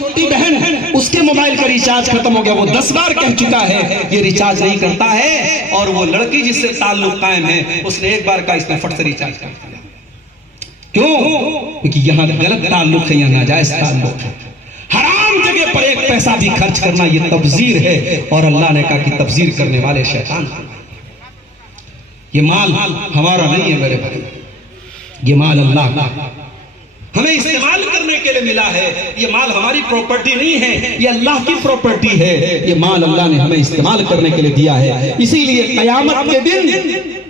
छोटी बहन, उसके मोबाइल का रिचार्ज खत्म हो गया, वो 10 बार कह चुका है ये रिचार्ज नहीं करता है, और वो लड़की जिससे ताल्लुक कायम है उसने एक बार का इसने फट से रिचार्ज कर दिया। क्यों? क्योंकि यहाँ गलत ताल्लुक है, यहाँ नाजायज ताल्लुक है। हराम जगह पर एक पैसा भी खर्च करना ये तब्जीर है, और अल्लाह ने कहा कि तब्जीर करने वाले शैतान। ये माल हमारा नहीं है मेरे भाई, ये माल अल्लाह का, हमें इस्तेमाल करने के लिए मिला है। ये माल हमारी प्रॉपर्टी नहीं है, ये अल्लाह की प्रॉपर्टी है। ये माल अल्लाह ने हमें इस्तेमाल करने के लिए दिया है। इसीलिए क़यामत के दिन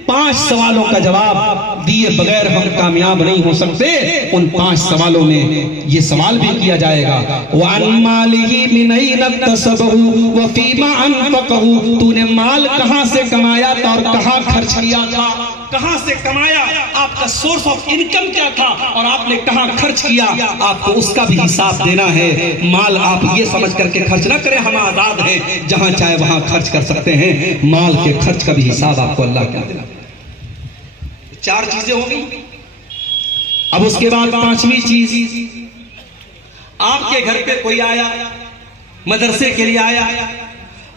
5 सवालों का जवाब दिए बगैर हम कामयाब नहीं हो सकते। उन 5 सवालों में ये सवाल भी किया जाएगा, वअन मालिही मिन ऐन इक्तसबहु व फीमा अनफक़हु, तूने माल कहां से कमाया था और कहां खर्च किया था, कहां से कमाया, आपका सोर्स ऑफ इनकम क्या था, और आपने कहां खर्च किया, आपको उसका भी हिसाब देना है। माल आप ये समझ करके खर्च ना करें हम आजाद हैं, जहां चाहे वहां खर्च कर सकते हैं। माल के खर्च का भी हिसाब आपको अल्लाह क्या देना। 4 चीजें होंगी। अब उसके बाद 5वीं चीज, आपके घर पे कोई आया, मदरसे के लिए आया,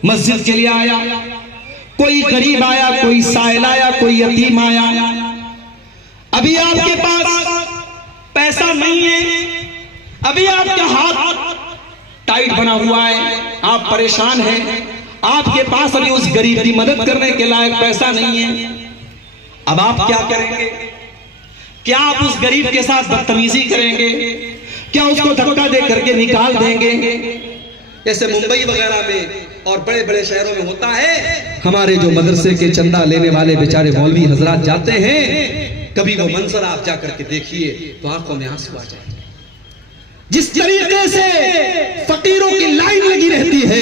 मस्जिद के लिए आया, कोई गरीब आया, कोई साइल आया, कोई यतीम आया। अभी आपके पास पैसा नहीं है, अभी आपका हाथ टाइट बना हुआ है, आप परेशान हैं, आपके पास अभी उस गरीब की मदद करने के लायक पैसा नहीं है। अब आप क्या करेंगे? क्या आप उस गरीब के साथ बदतमीजी करेंगे? क्या उसको धक्का दे करके निकाल देंगे? जैसे मुंबई वगैरह में और बड़े बड़े शहरों में होता है, हमारे जो मदरसे के चंदा लेने वाले बेचारे मौलवी हजरात जाते हैं, कभी वो मंजर आप जाकर के देखिए तो आंखों में आंसू आ जाए। जिस तरीके से फकीरों की लाइन लगी रहती है,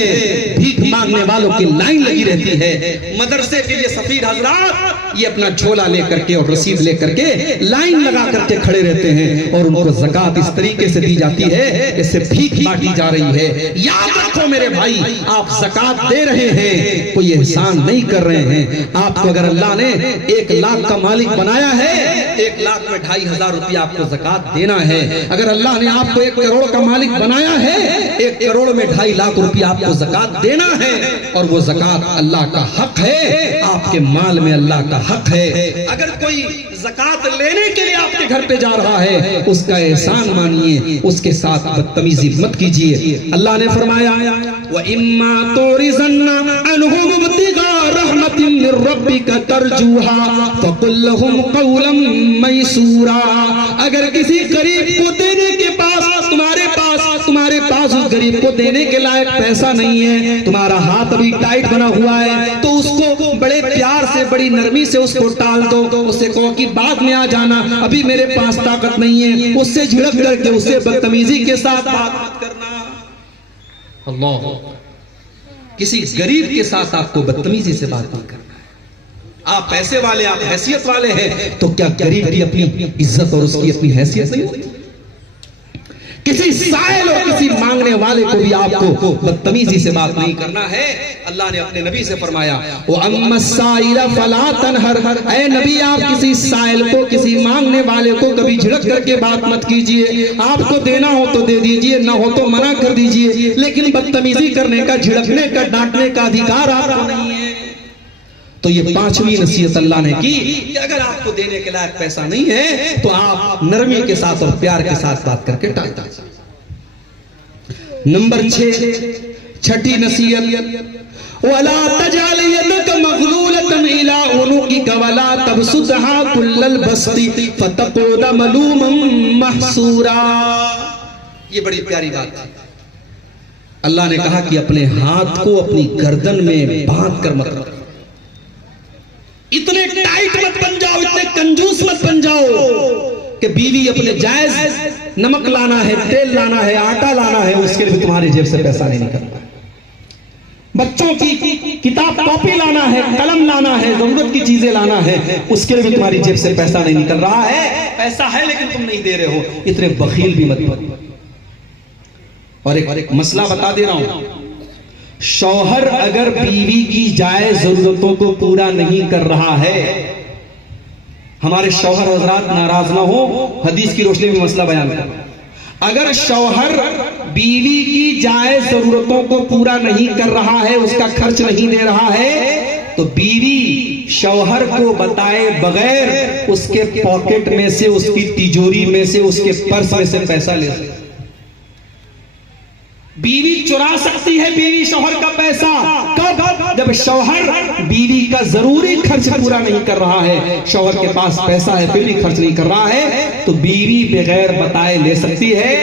भीख मांगने वालों की लाइन लगी रहती है, मदरसे के लिए सफीर हजरात ये अपना झोला लेकर के और रसीद लेकर के लाइन लगा करके खड़े रहते हैं, और उनको ज़कात इस तरीके से दी जाती है जैसे भीख बांटी जा रही है। याद रखो मेरे भाई, आप ज़कात दे रहे हैं, कोई एहसान नहीं कर रहे हैं। आपको अगर अल्लाह ने 1 लाख का मालिक बनाया है, 1 लाख में 2500 रुपया आपको ज़कात देना है। अगर अल्लाह ने आपको 1 करोड़ का मालिक बनाया है, 1 करोड़ में 2.5 लाख रुपया आपको ज़कात देना है, और वो ज़कात अल्लाह का हक है, आपके माल में अल्लाह का हक है। अगर कोई ज़कात लेने के लिए आपके घर पे जा रहा है, उसका एहसान मानिए, उसके साथ बदतमीजी मत कीजिए। अल्लाह ने फरमाया, व इम्मा तुरिज़न्ना अनहुम इब्तिगा रहमतिन मिर रब्बिका तरजुहा फकुल लहुम क़ौलन मैसूरा। अगर किसी गरीब को देने के पास तुम्हारे पास उस गरीब को देने के लायक पैसा नहीं है, तुम्हारा हाथ अभी टाइट बना हुआ है, तो उसको बड़े प्यार से, बड़ी नरमी से उसको टाल दो। उससे कहो कि बाद में आ जाना, अभी मेरे पास ताकत नहीं है। उससे झिड़क करके, उससे बदतमीजी के साथ बात मत करना। अल्लाह, किसी गरीब के साथ आपको बदतमीजी से बात नहीं करना है। आप पैसे वाले, आप हैसियत वाले हैं, तो क्या गरीब की अपनी इज्जत और उसकी अपनी हैसियत नहीं होती? किसी साइल और किसी मांगने वाले को भी आपको बदतमीजी से बात नहीं करना है। अल्लाह ने अपने नबी से फरमाया, ओ अम्मा साइला फला तनहर, ऐ नबी आप किसी साइल को, किसी मांगने वाले को कभी झिड़क करके बात मत कीजिए। आपको देना हो तो दे दीजिए, ना हो तो मना कर दीजिए, लेकिन बदतमीजी करने का, झिड़कने का, डांटने का अधिकार आपको नहीं है। तो ये 5वीं नसीहत अल्लाह ने की कि अगर आपको देने के लायक पैसा नहीं है तो आप नरमी के साथ और प्यार के साथ बात करके टाल दीजिए। नंबर 6, छठी नसीहत, वला तजाल यदक मगलूलतन इला उनुकिका वला तबसुतहा कुल्लल बस्ती फतकुद मलूमन महसूरा। ये बड़ी प्यारी बात है। अल्लाह ने कहा कि अपने हाथ को अपनी गर्दन में बांध कर मत रखो, इतने टाइट मत बन जाओ, इतने कंजूस मत बन जाओ कि बीवी अपने जायज नमक लाना है, तेल लाना है, आटा लाना है, उसके लिए तुम्हारी जेब से पैसा नहीं निकलता। बच्चों की किताब कॉपी लाना है, कलम लाना है, जरूरत की चीजें लाना है, उसके लिए भी तुम्हारी जेब से पैसा नहीं निकल रहा है। पैसा है लेकिन तुम नहीं दे रहे हो, इतने बखील भी मत बनो। और एक मसला बता दे रहा हूं, शौहर अगर बीवी की जायज जरूरतों को पूरा नहीं कर रहा है, हमारे शौहर हजरात नाराज ना हो, हदीस की रोशनी में मसला बयान कर, अगर शौहर बीवी की जायज जरूरतों को पूरा नहीं कर रहा है, उसका खर्च नहीं दे रहा है, तो बीवी शौहर को बताए बगैर उसके पॉकेट में से, उसकी तिजोरी में से, उसके पर्स में से पैसा ले सकती है। बीवी चुरा सकती है बीवी शौहर का पैसा। कब? जब शौहर बीवी का जरूरी खर्च पूरा नहीं कर रहा है, शौहर के पास पैसा है फिर भी खर्च नहीं कर रहा है, तो बीवी बगैर बताए ले सकती है।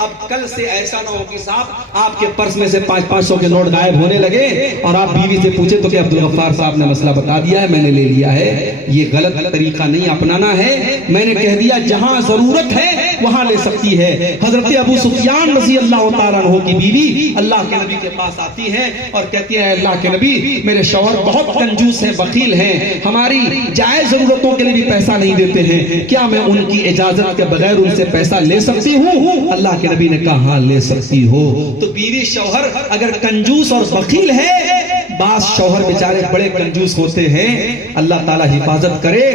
अब कल से ऐसा ना हो कि साहब आपके पर्स में से 500-500 के नोट गायब होने लगे और आप बीवी से पूछे तो कि अब्दुल गफ्फार साहब ने मसला बता दिया है, मैंने ले लिया है। ये गलत तरीका नहीं अपनाना है। मैंने कह दिया जहां जरूरत है वहां ले सकती है। हजरत अबू सुफियान रज़ी अल्लाह तआला अन्हु की बीवी अल्लाह के नबी के पास आती है और कहती है, अल्लाह के नबी, मेरे शौहर बहुत कंजूस हैं, बखील हैं, हमारी जायज जरूरतों के लिए भी पैसा नहीं देते हैं, क्या मैं उनकी इजाजत के बगैर उनसे पैसा ले सकती हूँ? अल्लाह के नबी ने कहा हाँ ले सकती हो। तो बीवी शौहर अगर कंजूस और बखील है, बास शौहर बेचारे बड़े कंजूस होते हैं, अल्लाह ताला हिफाजत करे,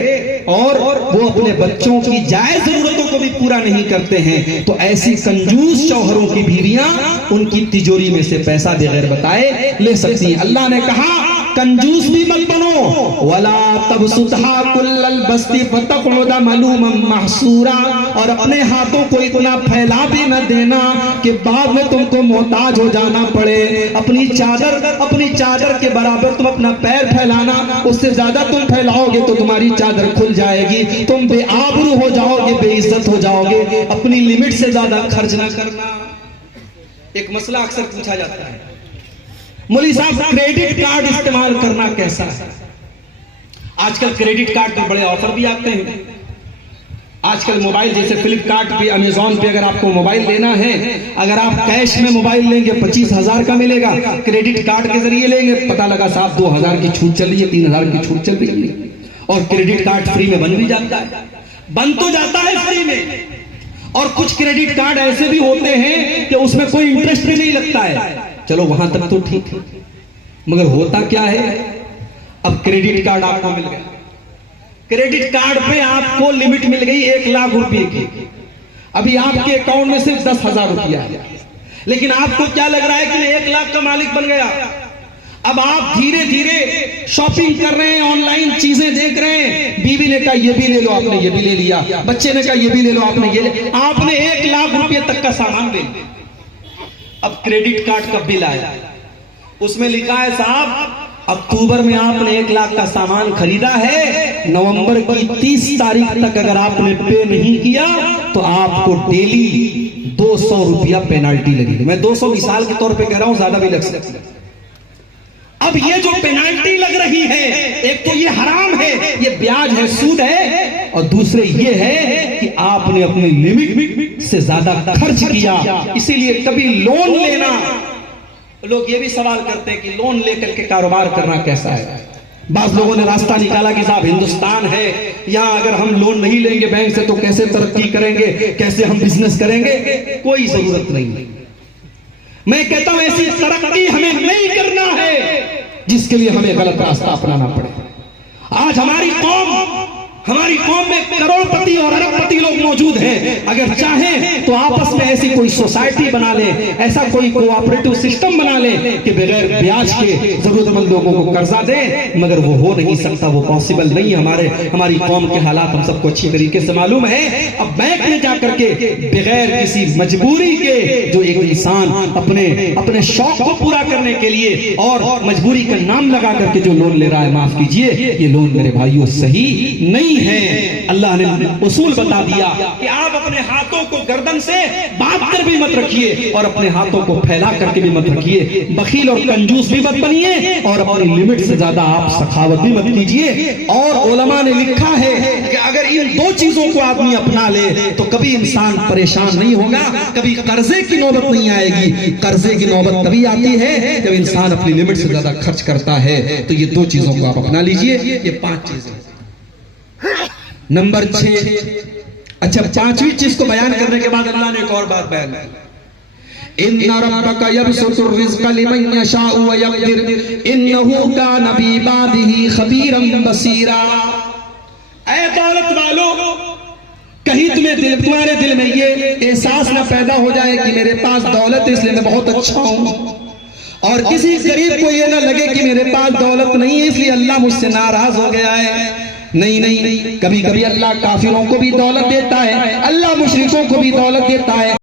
और वो अपने बच्चों की जायज जरूरतों को भी पूरा नहीं करते हैं, तो ऐसी कंजूस शौहरों की बीवियां उनकी तिजोरी में से पैसा बगैर बताए ले सकती हैं। अल्लाह ने कहा कंजूस भी मत बनो, वला तबसुतहा कुल्लल बस्ती फतक़उदा मलूमन महसूरा, और अपने हाथों को इतना फैला भी न देना कि बाद में तुमको मोहताज हो जाना पड़े। अपनी चादर के बराबर तुम अपना पैर फैलाना, उससे ज्यादा तुम फैलाओगे तो तुम्हारी चादर खुल जाएगी, तुम बेआबरू हो जाओगे, बेइज्जत हो जाओगे। अपनी लिमिट से ज्यादा खर्च ना करना। एक मसला अक्सर पूछा जाता है, मौलवी साहब क्रेडिट कार्ड इस्तेमाल करना कैसा है? आजकल क्रेडिट कार्ड में बड़े ऑफर भी आते हैं। आजकल मोबाइल जैसे फ्लिपकार्ट पे, अमेजॉन पे अगर आपको मोबाइल लेना है, अगर आप कैश में मोबाइल लेंगे 25,000 का मिलेगा, क्रेडिट कार्ड के जरिए लेंगे पता लगा साहब 2,000 की छूट चल रही है, 3,000 की छूट चल रही है, और क्रेडिट कार्ड फ्री में बन भी जाता है। बन तो जाता है फ्री में, और कुछ क्रेडिट कार्ड ऐसे भी होते हैं कि उसमें कोई इंटरेस्ट भी नहीं लगता है। चलो वहां तक तो ठीक है, मगर होता क्या है, अब क्रेडिट कार्ड आपको मिल गया, क्रेडिट कार्ड पे आपको लिमिट मिल गई 1 लाख रुपए की, अभी आपके अकाउंट में सिर्फ 10,000 रुपया है, लेकिन आपको क्या लग रहा है कि मैं 1 लाख का मालिक बन गया। अब आप धीरे धीरे शॉपिंग कर रहे हैं, ऑनलाइन चीजें देख रहे हैं, बीवी ने कहा ये भी ले लो, आपने ये भी ले लिया, बच्चे ने कहा ये भी ले लो, आपने ये ले, आपने 1 लाख रुपए तक का सामान ले लिया। अब क्रेडिट कार्ड का बिल आया, उसमें लिखा है साहब अक्टूबर में आपने 1 लाख का सामान खरीदा है, नवंबर की 30 तारीख तक अगर आपने पे नहीं किया तो आपको डेली 200 रुपया पेनाल्टी लगेगी। मैं 200 मिसाल के तौर पे कह रहा हूं, ज्यादा भी लग सकता है। अब ये जो पेनाल्टी लग रही है, एक तो ये हराम है, ये ब्याज है, सूद है, और दूसरे ये है कि आपने अपनी लिमिट से ज्यादा खर्च किया। इसीलिए कभी लोन लेना, लोग ये भी सवाल करते हैं कि लोन लेकर के कारोबार करना कैसा है। बास लोगों ने रास्ता निकाला कि साहब हिंदुस्तान है, यहाँ अगर हम लोन नहीं लेंगे बैंक से तो कैसे तरक्की करेंगे, कैसे हम बिजनेस करेंगे। कोई जरूरत नहीं। मैं कहता हूं ऐसी तरक्की हमें नहीं करना है जिसके लिए हमें गलत रास्ता अपनाना पड़े। आज हमारी कौम में करोड़पति और अरबपति लोग मौजूद हैं। अगर चाहें तो आपस में ऐसी कोई सोसाइटी बना लें, ऐसा कोई कोऑपरेटिव सिस्टम बना लें कि बगैर ब्याज के जरूरतमंद लोगों को कर्जा दें, मगर वो हो नहीं सकता, वो पॉसिबल नहीं है। हमारी कौम के हालात हम सबको अच्छी तरीके से मालूम है। अब बैंक में जाकर के बगैर किसी मजबूरी के जो एक इंसान अपने शौक को पूरा करने के लिए और मजबूरी का नाम लगा करके जो लोन ले रहा है, माफ कीजिए, ये लोन मेरे भाइयों सही नहीं है। अल्लाह ने उसूल बता दिया कि आप अपने हाथों को गर्दन से बांध कर भी मत रखिए और अपने हाथों को फैला करके भी मत रखिए। बखील और कंजूस भी मत बनिए और अपनी लिमिट से ज्यादा आप सखावत भी मत कीजिए। और उलमा ने लिखा है कि अगर इन 2 चीजों को आदमी अपना ले तो कभी इंसान परेशान नहीं होगा, कभी कर्जे की नौबत नहीं आएगी। कर्जे की नौबत तभी आती है जब इंसान अपनी लिमिट से ज्यादा खर्च करता है। तो ये 2 चीजों को आप अपना लीजिए। ये 5 चीजें। नंबर 6, अच्छा 5वीं चीज को बयान करने के बाद अल्लाह ने एक और बात बयान की, इन्ना रब्बका यबसुतुर रिज़्क़ लिमन यशाउ व यक़दिर इन्नहु काना बिइबादिही खबीरन बसीरा। ऐ दौलत वालों, कहीं तुम्हारे दिल में ये एहसास ना पैदा हो जाए कि मेरे पास दौलत है इसलिए मैं बहुत अच्छा हूं, और किसी गरीब को ये ना लगे कि मेरे पास दौलत नहीं है इसलिए अल्लाह मुझसे नाराज हो गया है। नहीं नहीं, कभी कभी अल्लाह काफिरों को भी दौलत देता है, अल्लाह मुशरिकों को भी दौलत देता है।